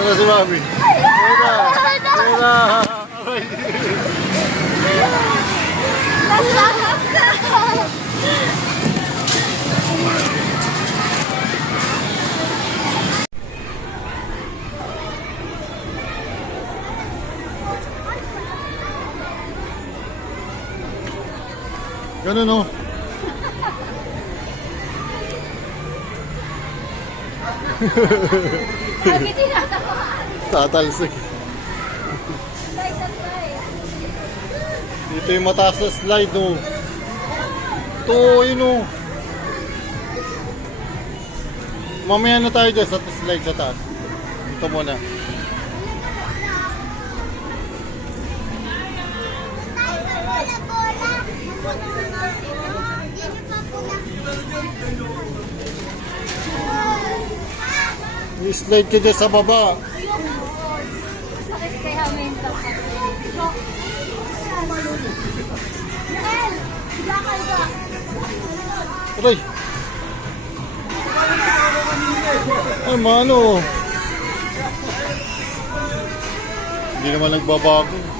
Sana si Mami. Sana. Ganun o. Bakit tinatamaan? Tatalsik. Slide sa slide. Dito yung mataas na slide o. Ito, yun o. Mamaya na tayo dyan sa slide sa taas. Ito muna. I-slide ka dyan sa baba. Sakit kaya may stop ako. Aray! Ay, mano. Hindi naman nagbabago.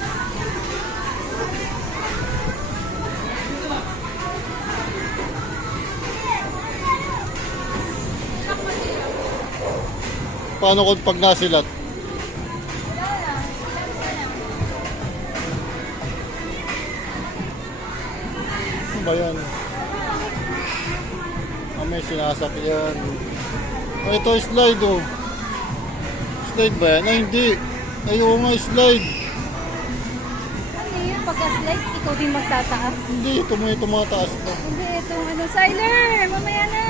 Paano kung pag nasilat? Ano ba yan? May sinasakyan. Oh, ito slide oh. Slide ba yan? Ay hindi. Ayaw nga slide. Ano yun? Pagka-slide, ikaw din magtataas. Hindi, ito mo yung tumataas pa. Hindi, itong ano, Siler! Mamaya na!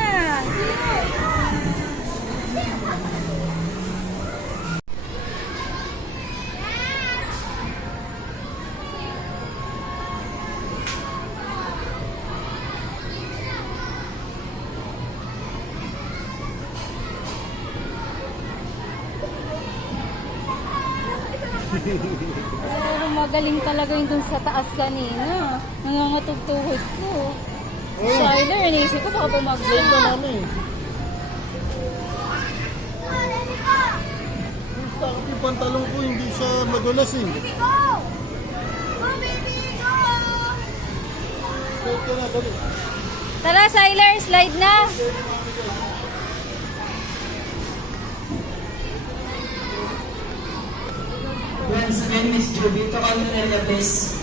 Pero magaling talaga yung dun sa taas kanina. Nangangatugtuhod ko. Oh. Siler, inisip ko baka Slide bumagsak. na namin. Bakit yung pantalon ko hindi siya madulas eh. Slide ka na, dali. Tara, Siler, slide na! Once again, Miss Juby, to call you area, please.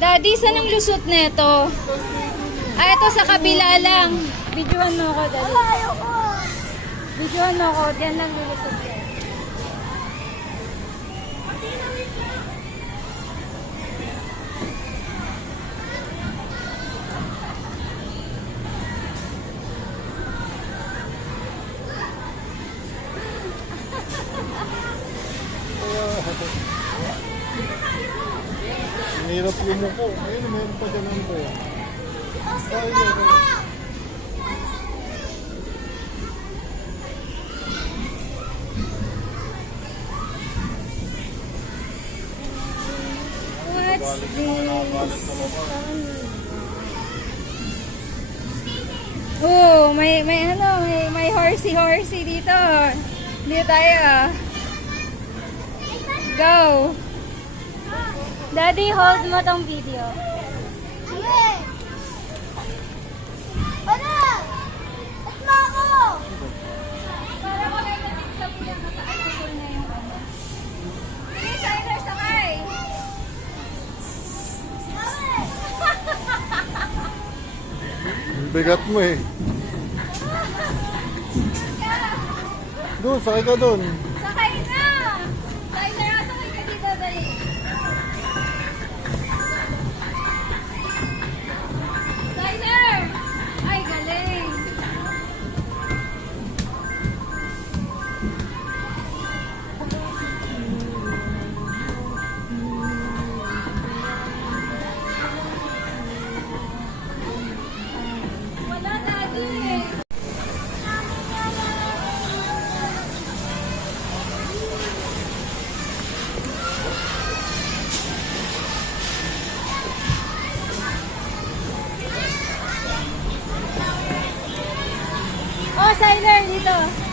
Daddy, saan ang lusot nito? Ah, ito sa kabila lang. Videohan mo ako, Daddy. Videohan mo ako, diyan lang lulusot yan. Hirap yung muko. Ayun, mayroon pa dyan ang po. What's this? Oh, may horsey dito. Dito tayo. Go. Daddy, hold mo tong video. Para maganda sa video na paakul na yung ano. Sige, Siler, sakay. Ang bigat mo eh. Doon, sakay ka doon. Sakay na! Siler, sakay ka dito, dali. Siler! Ay, galing. Wala, Daddy. dito.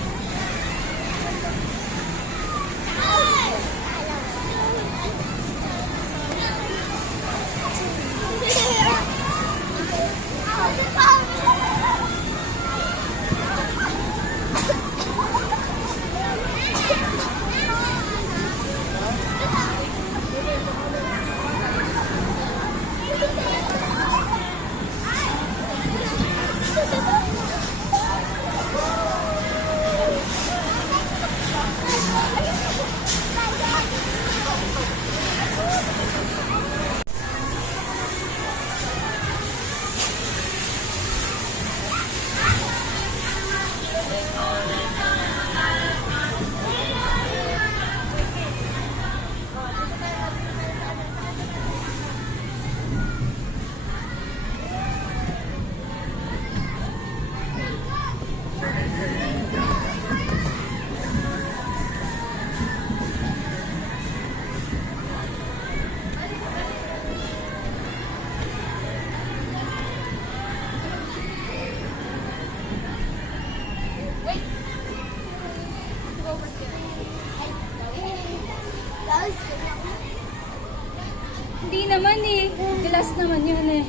Hindi naman eh. Glass naman yun eh.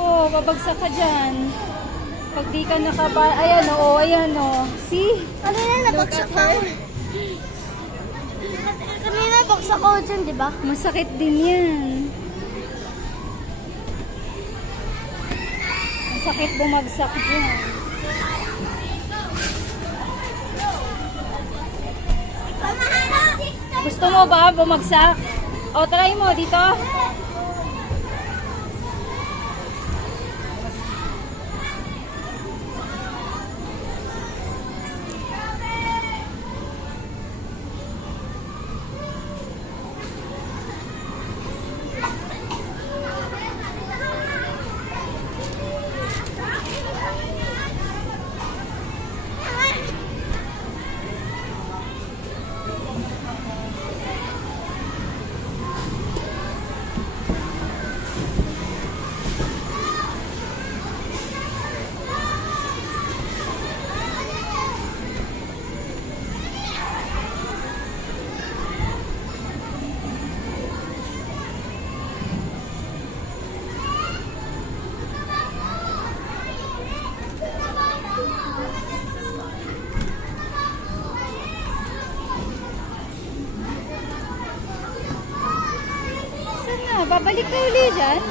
Oh, babagsak ka dyan. Pag di ka ayan o, ayan o. See? Ano yan, nabagsak ako. Kanina bagsak ako dyan, di ba? Masakit din yan. Masakit bumagsak dyan. Gusto mo ba bumagsak? O, try mo dito. Babalik ka uli dyan.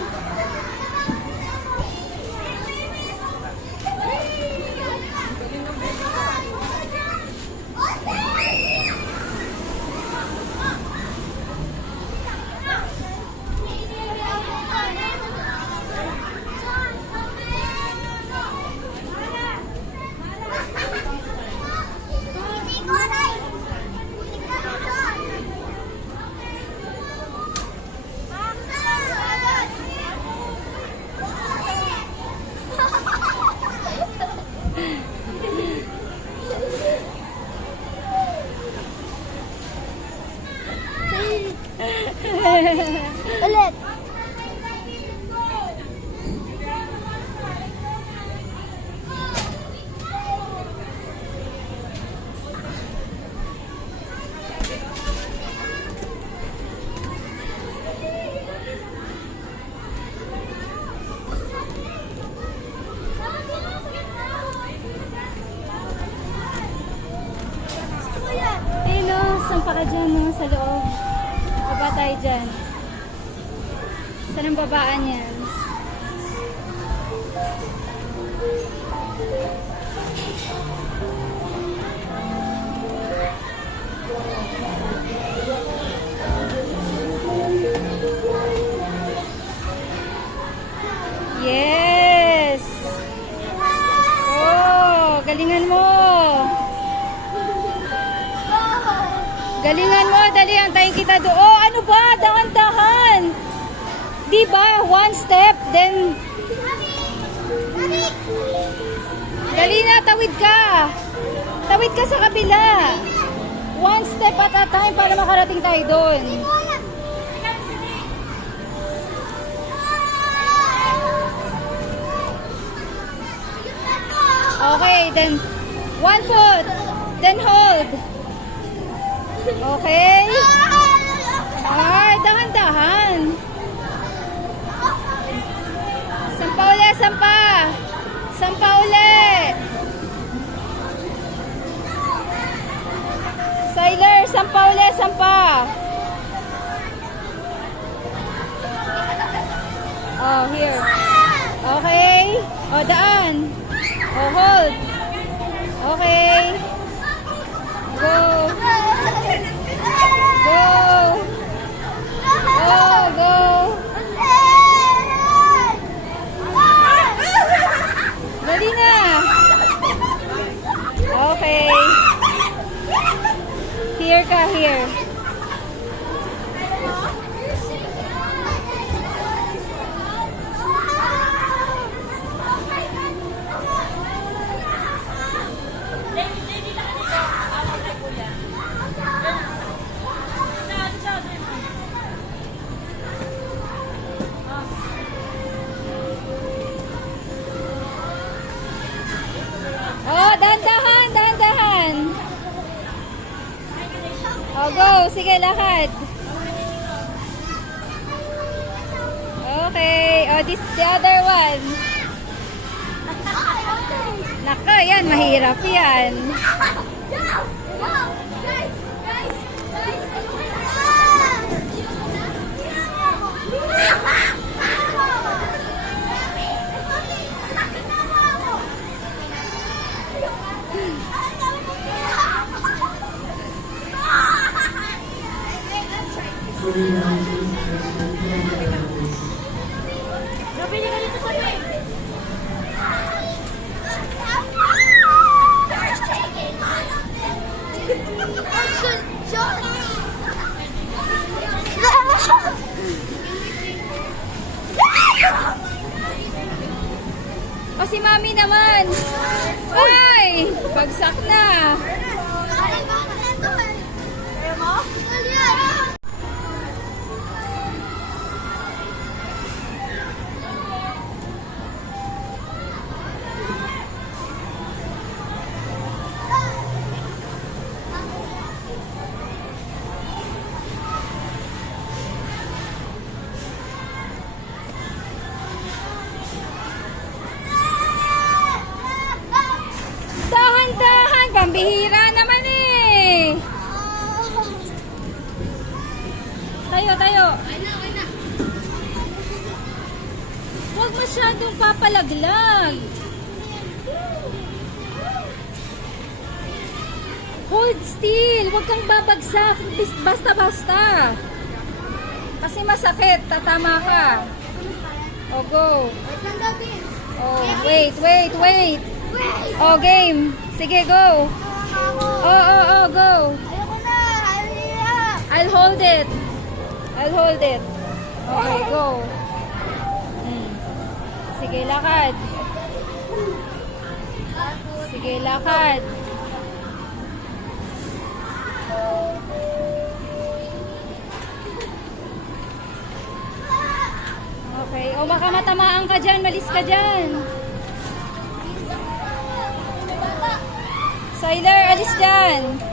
Ulit. Eh no, sampa ka dyan no, sa loob. Baba tayo dyan. Saan ang babaan yan? Yes! Oh, galingan mo! ba? Dahan-dahan. Di ba? One step, then... Dali na, tawid ka. Tawid ka sa kabila. One step at a time para makarating tayo doon. Okay, then one foot. Then hold. Okay? Ay, dahan-dahan. Sampa ulit, sampa. Sampa ulit. Sailor, sampa ulit, sampa. Oh, here. Okay. Oh, daan. Oh, hold. Okay. Go. Go. Go, go. Dali na. Okay. Here ka, here. Oh, dahan-dahan, dahan-dahan. Oh, go. Sige, lakad. Okay. Oh, this the other one. Nako, yan. Mahirap yan. O si Mami naman. Ay, bagsak na. Dahan-dahan, pambihira naman eh. Tayo, tayo. Huwag masyadong papalaglag. Hold still. Huwag kang babagsak. Basta-basta. Kasi masakit. Tatama ka. O, go. Oh, wait. Oh, game. Sige, go. Oh, go. Ayoko na. I'll hold it. Okay, go. Sige, lakad. Okay. O, baka matamaan ka dyan. Malis ka dyan. Sailor, alis dyan.